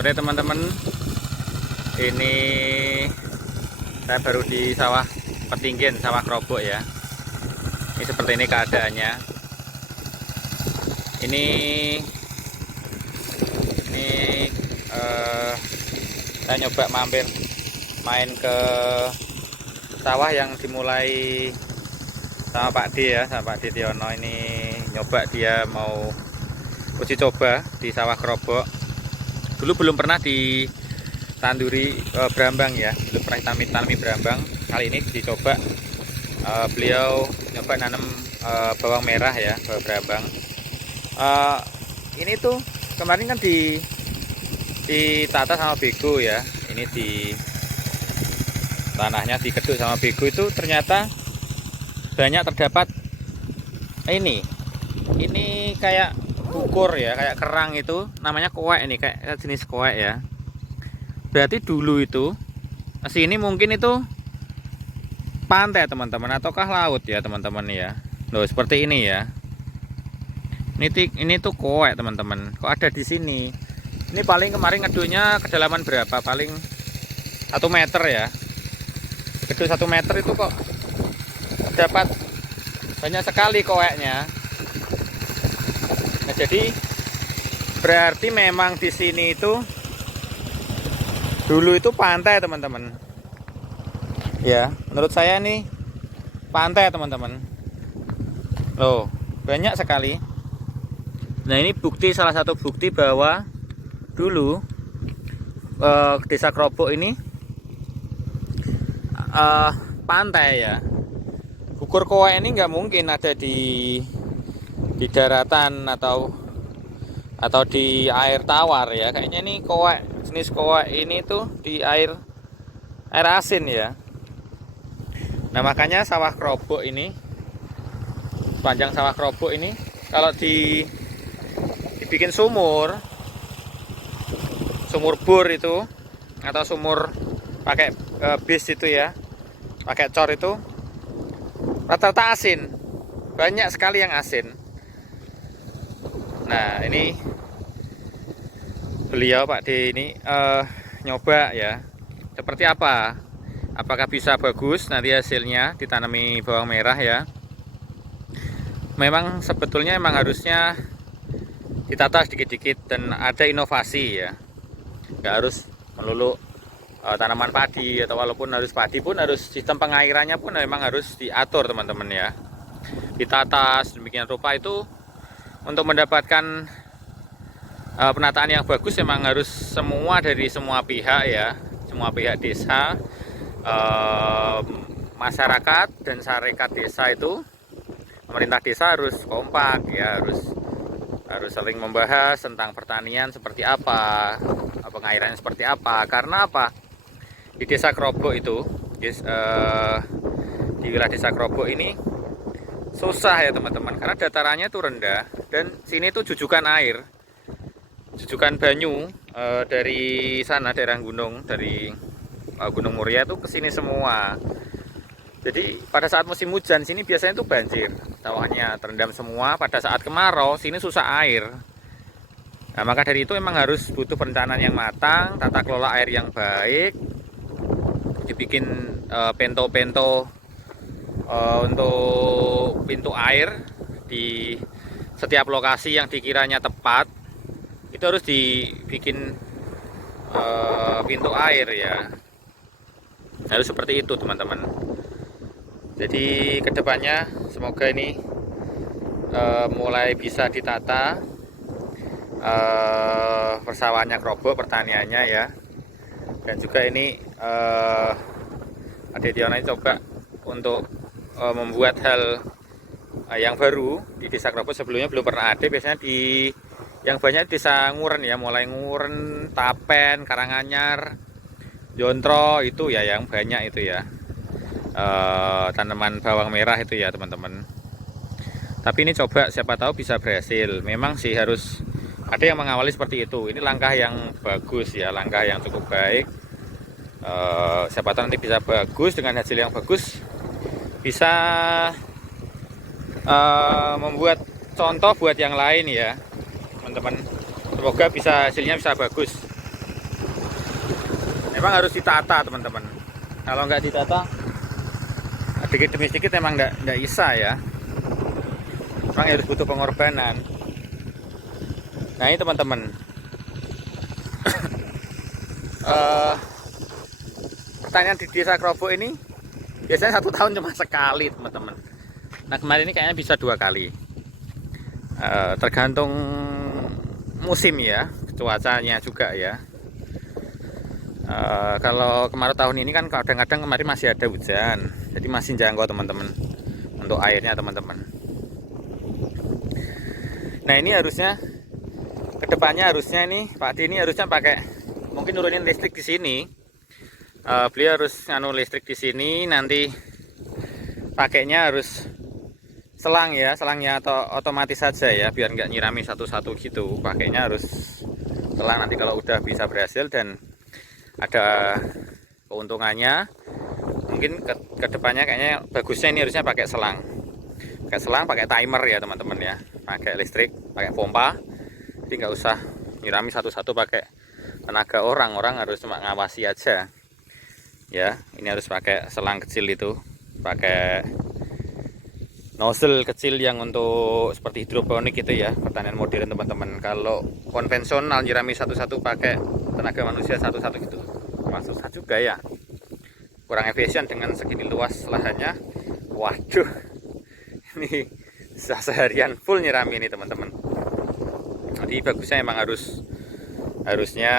Sore teman-teman, ini saya baru di sawah Petinggian, sawah Krobok ya. Ini seperti ini keadaannya. Ini saya nyoba mampir main ke sawah yang dimulai sama Pak D ya, sama Pak D Tiono. Ini nyoba, dia mau uji coba di sawah Krobok. Dulu belum pernah ditanduri berambang ya, belum pernah tanami berambang. Kali ini dicoba, beliau nyoba nanam bawang merah ya, bawang berambang. Ini tuh kemarin kan ditata sama bego ya. Ini di tanahnya dikeduk sama bego, itu ternyata banyak terdapat ini kayak bukur ya, kayak kerang, itu namanya koek. Ini kayak jenis koek ya. Berarti dulu itu sini mungkin itu pantai teman-teman, ataukah laut ya teman-teman ya. Loh, seperti ini ya. Ini tuh koek teman-teman. Kok ada di sini? Ini paling kemarin ngeduknya kedalaman berapa? Paling 1 meter ya. Geduk 1 meter itu kok dapat banyak sekali koeknya. Nah, jadi berarti memang di sini itu dulu itu pantai teman-teman. Ya, menurut saya nih pantai teman-teman. Loh, banyak sekali. Nah, ini bukti, salah satu bukti bahwa dulu desa Krobok ini pantai ya. Bukur koek ini nggak mungkin ada di daratan atau di air tawar ya. Kayaknya ini koek, jenis koek ini tuh di air asin ya. Nah, makanya sawah Krobok ini, sepanjang sawah Krobok ini, kalau dibikin sumur bor itu, atau sumur pakai bis itu ya, pakai cor itu, rata-rata asin, banyak sekali yang asin. Nah, ini beliau Pak D ini nyoba ya, seperti apa, apakah bisa bagus nanti hasilnya ditanami bawang merah ya. Memang sebetulnya harusnya ditata sedikit-sedikit dan ada inovasi ya, nggak harus melulu tanaman padi, atau walaupun harus padi pun harus sistem pengairannya pun memang harus diatur teman-teman ya, ditata sedemikian rupa. Itu untuk mendapatkan penataan yang bagus memang harus semua, dari semua pihak ya, semua pihak desa, masyarakat dan syarikat desa itu, pemerintah desa harus kompak ya, harus saling membahas tentang pertanian seperti apa, pengairan seperti apa. Karena apa, di desa Krobok itu, di wilayah desa Krobok ini susah ya teman-teman, karena datarannya itu rendah, dan sini tuh jujukan air, jujukan banyu dari sana, daerah gunung, dari Gunung Muria itu ke sini semua. Jadi pada saat musim hujan sini biasanya tuh banjir, sawahnya terendam semua. Pada saat kemarau sini susah air. Nah, maka dari itu memang harus butuh perencanaan yang matang, tata kelola air yang baik, dibikin pento-pento untuk pintu air di setiap lokasi yang dikiranya tepat. Itu harus dibikin pintu air ya, harus seperti itu teman-teman. Jadi kedepannya semoga ini mulai bisa ditata persawahannya Krobok, pertaniannya ya. Dan juga ini Ade Tiono coba untuk membuat hal yang baru di desa Krobok. Sebelumnya belum pernah ada, biasanya di yang banyak desa Nguren ya, mulai Nguren, Tapen, Karanganyar, Jontro itu ya, yang banyak itu ya tanaman bawang merah itu ya teman-teman. Tapi ini coba, siapa tahu bisa berhasil. Memang sih harus ada yang mengawali seperti itu. Ini langkah yang bagus ya, langkah yang cukup baik. Siapa tahu nanti bisa bagus, dengan hasil yang bagus bisa membuat contoh buat yang lain ya teman-teman. Semoga hasilnya bisa bagus. Memang harus ditata teman-teman. Kalau nggak ditata, sedikit demi sedikit emang nggak bisa ya. Memang harus butuh pengorbanan. Nah ini teman-teman, pertanian di Desa Krobok ini biasanya 1 tahun cuma sekali teman-teman. Nah kemarin ini kayaknya bisa 2 kali, tergantung musim ya, cuacanya juga ya. Kalau kemarau tahun ini kan kadang-kadang kemarin masih ada hujan, jadi masih jangkau teman-teman untuk airnya teman-teman. Nah ini harusnya kedepannya harusnya ini Pak Adi ini harusnya pakai mungkin nurunin listrik di sini. Beliau harus listrik di sini, nanti pakainya harus selang ya, selangnya atau otomatis saja ya, biar nggak nyirami satu-satu gitu. Pakainya harus selang, nanti kalau udah bisa berhasil dan ada keuntungannya, mungkin kedepannya kayaknya bagusnya ini harusnya pakai selang, pakai timer ya teman-teman ya, pakai listrik, pakai pompa, jadi nggak usah nyirami satu-satu pakai tenaga orang harus cuma ngawasi aja ya. Ini harus pakai selang kecil itu, pakai nozzle kecil yang untuk seperti hidroponik gitu ya, pertanian modern teman-teman. Kalau konvensional nyirami satu-satu pakai tenaga manusia satu-satu gitu, wah susah juga ya, kurang efisien dengan segini luas lahannya. Waduh, ini seharian full nyirami ini teman-teman. Jadi bagusnya emang harusnya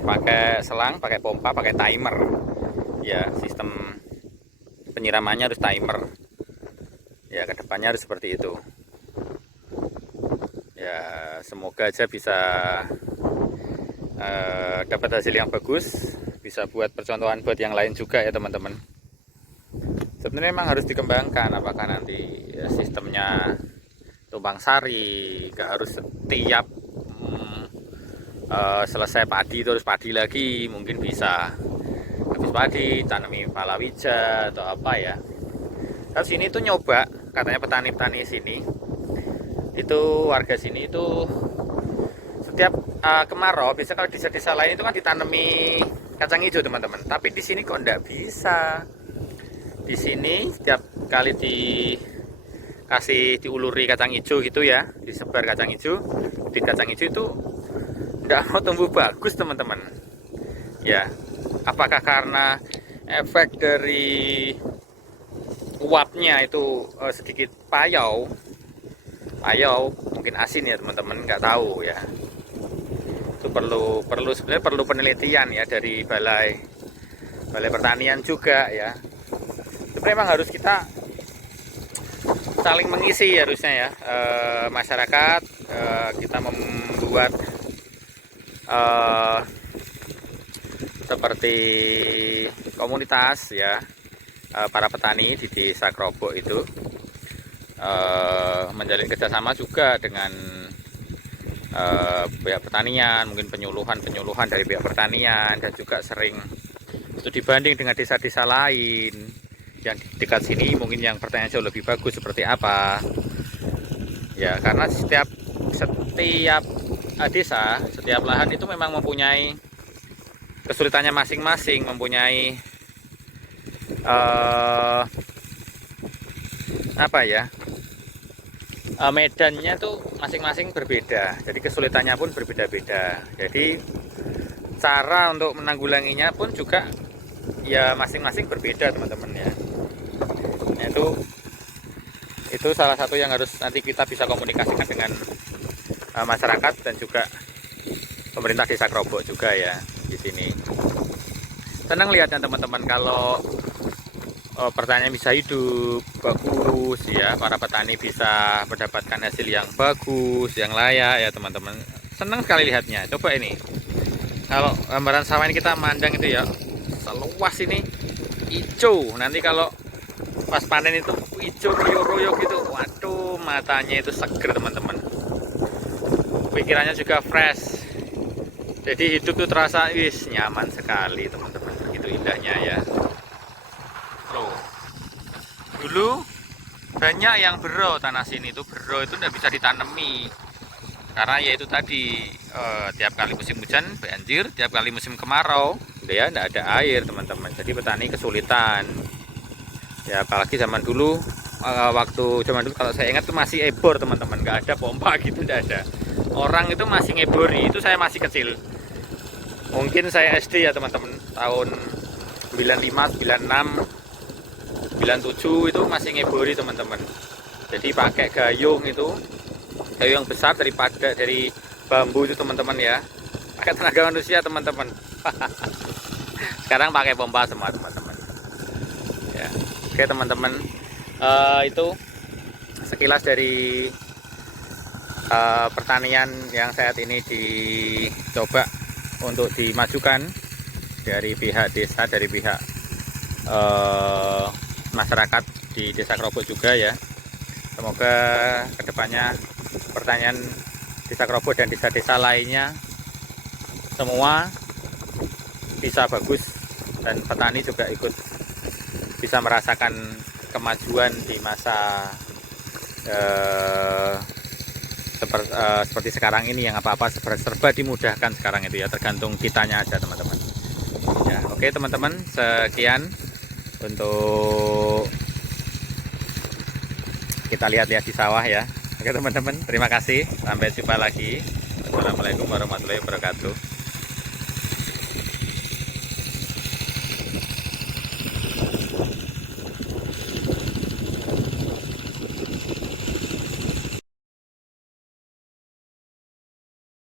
pakai selang, pakai pompa, pakai timer ya. Sistem penyiramannya harus timer ya, kedepannya harus seperti itu ya. Semoga aja bisa dapat hasil yang bagus, bisa buat percontohan buat yang lain juga ya teman-teman. Sebenarnya memang harus dikembangkan, apakah nanti ya, sistemnya tumpang sari, gak harus setiap selesai padi terus padi lagi, mungkin bisa habis padi tanami palawija atau apa ya. Kalau sini tuh nyoba, katanya petani-petani sini itu, warga sini itu setiap kemarau, biasa kalau di desa lain itu kan ditanami kacang hijau teman-teman, tapi di sini kok enggak bisa. Di sini setiap kali dikasih diuluri kacang hijau gitu ya, disebar kacang hijau, di kacang hijau itu enggak mau tumbuh bagus teman-teman ya. Apakah karena efek dari uapnya itu sedikit payau, mungkin asin ya teman-teman, nggak tahu ya. Itu sebenarnya perlu penelitian ya dari balai pertanian juga ya. Sebenarnya memang harus kita saling mengisi harusnya ya, masyarakat, kita membuat seperti komunitas ya, para petani di Desa Krobok itu menjalin kerjasama juga dengan pihak pertanian, mungkin penyuluhan dari pihak pertanian, dan juga sering itu dibanding dengan desa-desa lain yang di dekat sini, mungkin yang pertanian jauh lebih bagus seperti apa ya. Karena setiap desa, setiap lahan itu memang mempunyai kesulitannya masing-masing, mempunyai medannya tuh masing-masing berbeda, jadi kesulitannya pun berbeda-beda. Jadi cara untuk menanggulanginya pun juga ya masing-masing berbeda teman-teman ya. Itu salah satu yang harus nanti kita bisa komunikasikan dengan masyarakat dan juga pemerintah Desa Krobok juga ya di sini. Senang lihatnya teman-teman kalau pertanian bisa hidup bagus ya, para petani bisa mendapatkan hasil yang bagus, yang layak ya teman-teman. Senang sekali lihatnya. Coba ini, kalau gambaran sawah ini kita mandang itu ya, seluas ini hijau. Nanti kalau pas panen itu hijau royo-royo gitu, waduh, matanya itu seger teman-teman, pikirannya juga fresh. Jadi hidup tuh terasa nyaman sekali teman-teman, begitu indahnya ya. Dulu banyak yang bero, tanah sini itu bero itu tidak bisa ditanami Karena yaitu tadi tiap kali musim hujan banjir, tiap kali musim kemarau ya tidak ada air teman-teman. Jadi petani kesulitan. Ya apalagi zaman dulu, waktu zaman dulu kalau saya ingat itu masih ebor teman-teman, nggak ada pompa gitu, tidak ada. Orang itu masih ngebori, itu saya masih kecil. Mungkin saya SD ya teman-teman, tahun 95, 96, 97 itu masih ngebori teman-teman. Jadi pakai gayung itu, gayung yang besar dari bambu itu teman-teman ya, pakai tenaga manusia teman-teman. Sekarang pakai pompa semua teman-teman ya. Oke teman-teman, itu sekilas dari pertanian yang saat ini dicoba untuk dimajukan dari pihak desa, dari pihak masyarakat di Desa Krobok juga ya. Semoga kedepannya pertanian Desa Krobok dan desa-desa lainnya semua bisa bagus, dan petani juga ikut bisa merasakan kemajuan di masa seperti sekarang ini, yang apa-apa serba dimudahkan sekarang itu ya, tergantung kitanya aja teman-teman ya. Oke teman-teman, sekian untuk kita lihat-lihat di sawah ya. Oke teman-teman, terima kasih, sampai jumpa lagi. Assalamualaikum warahmatullahi wabarakatuh.